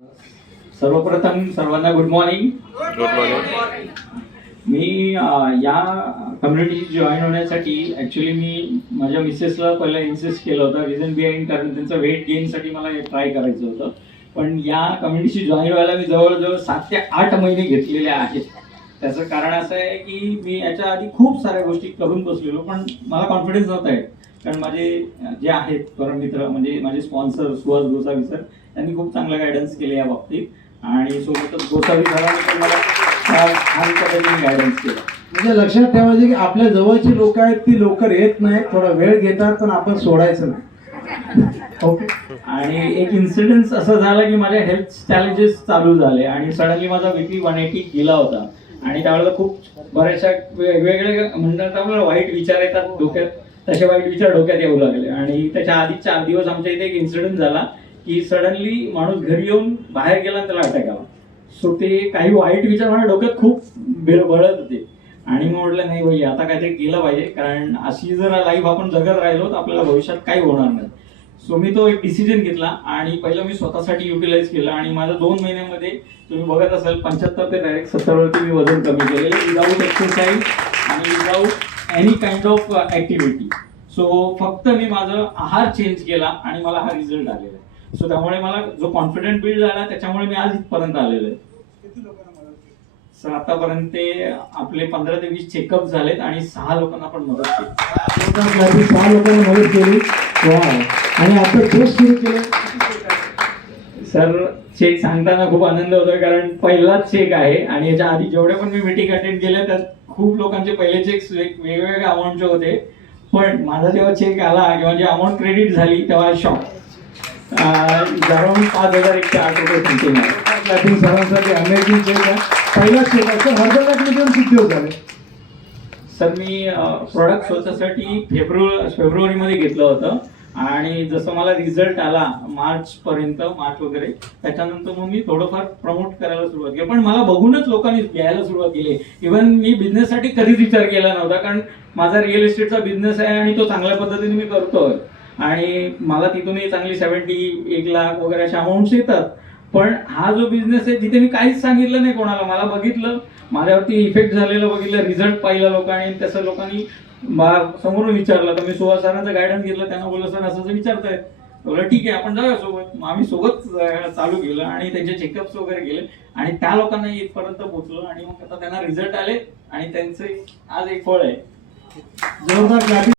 सर्वप्रथम सर्वांना good morning. मी या कम्युनिटी जॉईन होण्यासाठी ॲक्च्युली मी माझ्या मिसेसला पहिला इन्सिस्ट केलं होतं. रिझन बिहाइंड कारण त्यांचं वेट गेनसाठी मला हे ट्राय करायचं होतं. पण या कम्युनिटीशी जॉईन व्हायला मी जवळजवळ 7 ते 8 महिने घेतलेले आहेत. त्याचं कारण असं आहे की मी याच्या आधी खूप साऱ्या गोष्टी करून बसलेलो, पण मला कॉन्फिडन्स नव्हता आहे. कारण माझे जे आहेत परममित्र म्हणजे माझे स्पॉन्सर सुहास गोसावी सर, त्यांनी खूप चांगलं गायडन्स केले या बाबतीत. आणि सोबतच गोसावी सरांनी पण मला छान पद्धतीने गायडन्स केलं. म्हणजे लक्षात ठेवायचे की आपल्या जवळची लोक आहेत ती लवकर येत नाहीत, थोडा वेळ घेतात, पण आपण सोडायचं नाही. ओके. आणि एक इन्सिडेन्स असं झाला की माझ्या हेल्थ चॅलेंजेस चालू झाले आणि सडनली माझा BP 180 गेला होता. आणि त्यावेळेला खूप बऱ्याचशा वेगवेगळे म्हणतात आपल्याला वाईट विचार येतात डोक्यात, तसे वाईट विचार डोक्यात येऊ लागले. आणि त्याच्या आधी 4 दिवस आमच्या इथे एक इन्सिडेंट झाला की सडनली माणूस घरी येऊन बाहेर गेला आणि त्याला अटॅक आला. सो ते काही वाईट विचार माझ्या डोक्यात खूप बळत होते. आणि मग म्हटलं नाही भाई आता काहीतरी केलं पाहिजे, कारण अशी जर लाईफ आपण जगत राहिलो तर आपल्याला भविष्यात काही होणार नाही. सो मी तो एक डिसिजन घेतला आणि पहिलं मी स्वतःसाठी युटिलाइज केलं. आणि माझं 2 महिन्यामध्ये तुम्ही बघत असाल 75 ते डायरेक्ट 70 वरती मी वजन कमी केलेलं, विदाऊट एक्सरसाइज आणि without any kind of activity. So फक्त मी माझं आहार चेंज केला आणि मला हा रिझल्ट आलेला आहे. सो त्यामुळे मला जो कॉन्फिडन्स बिल्ड झाला त्याच्यामुळे मी आज इथपर्यंत आलेलो आहे. सर आतापर्यंत आपले 15 ते 20 चेकअप झालेत आणि 6 लोकांना पण मदत केली. 6 लोकांना मदत केली. आणि आता कोर्स सुरू केलं. सर चेक सांगताना खूप आनंद होतोय, कारण पहिलाच चेक आहे. आणि याच्या आधी जेवढे पण मी मीटिंग अटेंड केल्या त्यात खूप लोकांचे पहिले चेक्स वेगवेगळ्या अमाऊंटचे होते. पण माझा जेव्हा चेक आला किंवा जी अमाऊंट क्रेडिट झाली तेव्हा शॉक. अराउंड 5,108 रुपये समथिंग आहे. सरांसाठी अमेझिंग चेक आहे. पहिला चेक आहे. हर्बल किती दिवस झाले? सर मी प्रोडक्ट स्वतःसाठी फेब्रुवारीमध्ये घेतलं होतं. आणि जसं मला रिझल्ट आला मार्च वगैरे, त्याच्यानंतर मग मी थोडंफार प्रमोट करायला सुरुवात केली. पण मला बघूनच लोकांनी घ्यायला सुरुवात केली. इव्हन मी बिझनेससाठी कधीच विचार केला नव्हता, कारण माझा रिअल इस्टेटचा बिझनेस आहे आणि तो चांगल्या पद्धतीने मी करतोय. आणि मला तिथूनही चांगली 70, 1 लाख वगैरे अशा अमाऊंट्स येतात. पण हा जो बिझनेस आहे जिथे मी काहीच सांगितलं नाही कोणाला, मला बघितलं, माझ्यावरती इफेक्ट झालेलं बघितलं, रिझल्ट पाहिला लोकांनी, तसं लोकांनी समोर विचारलं. तर मी सुहास सरांचं गायडन्स घेतलं. त्यांना बोललं सर असं विचारतायत, बोललं ठीक आहे आपण जाऊया सोबत. मग आम्ही सोबत चालू केलं आणि त्यांचे चेकअप्स वगैरे केले आणि त्या लोकांना इथपर्यंत पोहोचलो. आणि मग आता त्यांना रिझल्ट आले आणि त्यांचे आज एक फळ आहे. जोरदार